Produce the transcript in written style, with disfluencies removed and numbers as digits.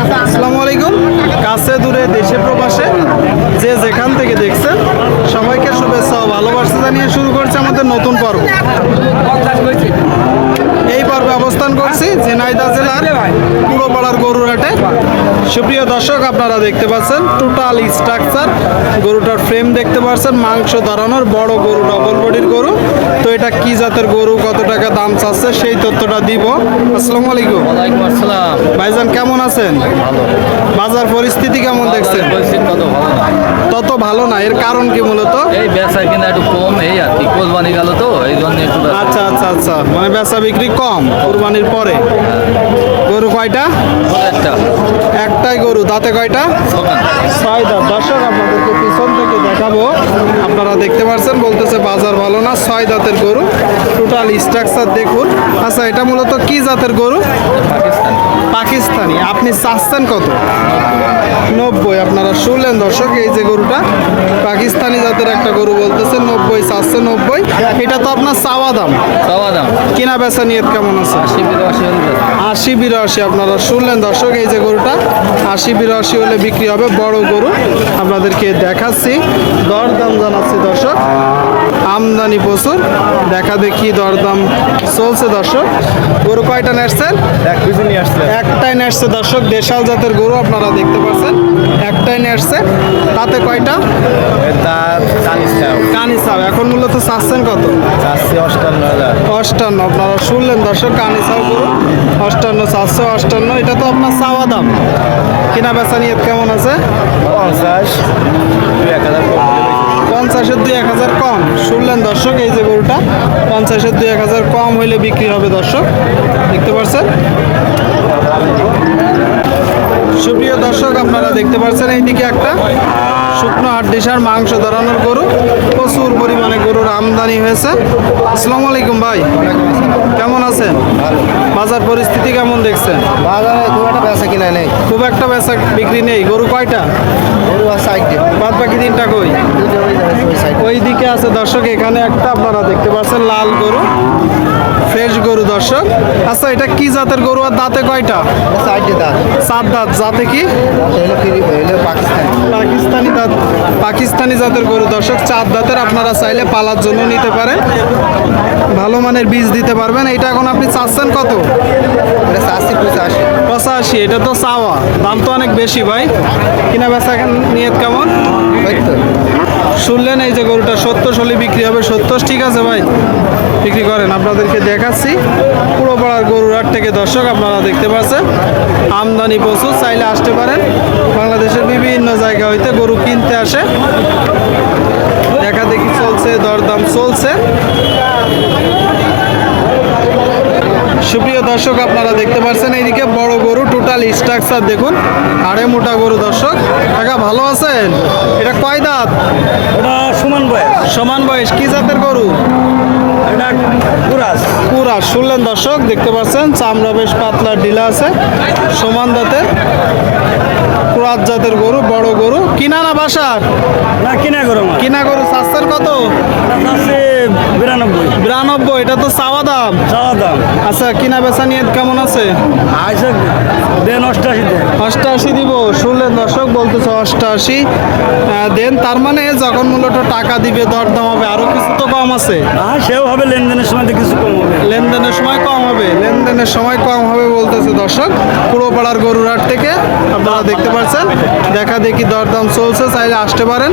আসসালামু আলাইকুম। কাছে দূরে দেশে প্রবাসে যে যেখান থেকে দেখছেন সবাইকে শুভেচ্ছা ও ভালোবাসা জানিয়ে শুরু করছে আমাদের নতুন পর্ব। এই পর্বে অবস্থান করছি ঝিনাইদহ জেলার পুরোপাড়ার গরুর হাটে। সুপ্রিয় দর্শক, আপনারা দেখতে পাচ্ছেন টোটাল স্ট্রাকচার গরুটার ফ্রেম দেখতে পাচ্ছেন, মাংস ধরানোর বড় গরু, ডবল বডির গরু। তো এটা কি জাতের গরু, কত টাকা দাম চাচ্ছে সেই তথ্যটা দিব। আসসালামু আলাইকুম। ওয়ালাইকুম আসসালাম। ভাইজান কেমন আছেন? ভালো। বাজার পরিস্থিতি কেমন দেখছেন? পরিস্থিতি তত ভালো না। তত ভালো না, এর কারণ কি মূলত? এই বেচা কিনা একটু কম, এই আর কি, কোরবানি গেল তো এই জন্য একটু আচ্ছা আচ্ছা আচ্ছা, মানে বেচা বিক্রি কম কুরবানির পরে। গরু কয়টা? একটা একটাই গরু। দাঁতে কয়টা? ছয় দাঁত। দর্শক আপনাদেরকে পিছন থেকে দেখাবো, আপনারা দেখতে পাচ্ছেন বলতেছে বাজার ভালো না, ছয় দাঁতের গরু। টোটাল স্ট্রাকচার দেখুন। আচ্ছা, এটা মূলত কি জাতের গরু? পাকিস্তান। পাকিস্তানি। আপনি চাচ্ছেন কত? 90। আপনারা শুনলেন দর্শক, এই যে গরুটা পাকিস্তানি জাতের একটা গরু বলতেছে 90 চাচ্ছে। 90 এটা তো আপনার চাওয়া দাম। চাওয়া দাম কিনা বেচা নিয়ত কেমন আছে? 80-82। আপনারা শুনলেন দর্শক, এই যে গরুটা 80-82 হলে বিক্রি হবে। বড় গরু আপনাদেরকে দেখাচ্ছি, দরদাম জানাচ্ছি দর্শক। আমদানি প্রচুর, দেখা দেখি দরদাম চলছে দর্শক। গরু কয়টা নেসছেন? একটাই নেসছে দর্শক, দেশাল জাতের গরু আপনারা দেখতে পাচ্ছেন, একটাই নেসছে। তাতে কয়টা? কানিসাও। এখন মূলত চাচ্ছেন কত? 58। আপনারা শুনলেন দর্শক, কানিসাও গরু 58 চাচ্ছে। 58 এটা তো আপনার চাওয়া দাম। কিনা বেচা নিয়ত কেমন আছে? 50-এর 2-1000 কম। শুনলেন দর্শক, এই যে গরুটা 50-এর 2-1000 কম হইলে বিক্রি হবে দর্শক, দেখতে পাচ্ছেন। সুপ্রিয় দর্শক, আপনারা দেখতে পাচ্ছেন এইদিকে একটা শুকনো হাড্ডিসার মাংস ধরানোর গরু। প্রচুর পরিমাণে গরুর আমদানি হয়েছে। আসসালামু আলাইকুম ভাই, কেমন আছেন? বাজার পরিস্থিতি কেমন দেখছেন? বাজারে খুব একটা বেচা কিনা নেই, খুব একটা বেচা বিক্রি নেই। গরু কয়টা? গরু আছে একদিন, বাদ বাকি দিনটা কই? ওই দিকে আছে দর্শক, এখানে একটা আপনারা দেখতে পাচ্ছেন লাল গরু, ফ্রেশ গরু দর্শক। আচ্ছা, এটা কি জাতের গরু আর দাঁতে কয়টা? সাত দাঁত। জাতে কি? পাকিস্তানি দাঁত। পাকিস্তানি জাতের গরু দর্শক, 4 দাঁতের। আপনারা চাইলে পালার জন্য নিতে পারেন, ভালো মানের বীজ দিতে পারবেন। এটা এখন আপনি চাচ্ছেন কত? 85। এটা তো চাওয়া দাম, তো অনেক বেশি ভাই। কিনা বেচা নিয়ত কেমন? শুনলেন, এই যে গরুটা 70 হলে বিক্রি হবে। 70 ঠিক আছে ভাই, বিক্রি করেন। আপনাদেরকে দেখাচ্ছি পুরোপাড়ার গরুর হাট থেকে দর্শক, আপনারা দেখতে পাচ্ছেন আমদানি প্রচুর, চাইলে আসতে পারেন। বাংলাদেশের বিভিন্ন জায়গা হইতে গরু কিনতে আসে। দেখা দেখি চলছে, দরদাম চলছে। সুপ্রিয় দর্শক, আপনারা দেখতে পাচ্ছেন এইদিকে বড় গরু, টোটাল স্ট্রাকচার দেখুন, আড়ে মোটা গরু দর্শক। কাকা ভালো আছেন? এটা কয় দাঁত? ওটা সমান বয়স। সমান বয়স। কি জাতের গরু? এটা কুরাস। কুরাস। শুনলেন দর্শক, দেখতে পাচ্ছেন চামড়া বেশ পাতলা ঢিলা আছে, সমান দাঁতের কুরাস জাতের গরু, বড় গরু। কিনা না বাসার? না, কিনা গরু। কিনা গরু। চাচ্ছেন কত? 92। এটা তো চাওয়া দাম। আচ্ছা, কিনা বেচা নিয়ত কেমন আছে? 88 দিব। শুনলেন দর্শক, বলতেছে 88 দেন। তার মানে যখন মূলত টাকা দিবে দরদাম হবে, আরো কিছু তো কম আছে। সেও হবে, লেনদেনের সময় কিছু কম হবে। লেনদেনের সময় কম হবে। লেনদেনের সময় কম হবে বলতেছে দর্শক, পুরোপাড়ার গরুর হাট থেকে আপনারা দেখতে পাচ্ছেন। দেখা দেখি দরদাম চলছে, চাইলে আসতে পারেন।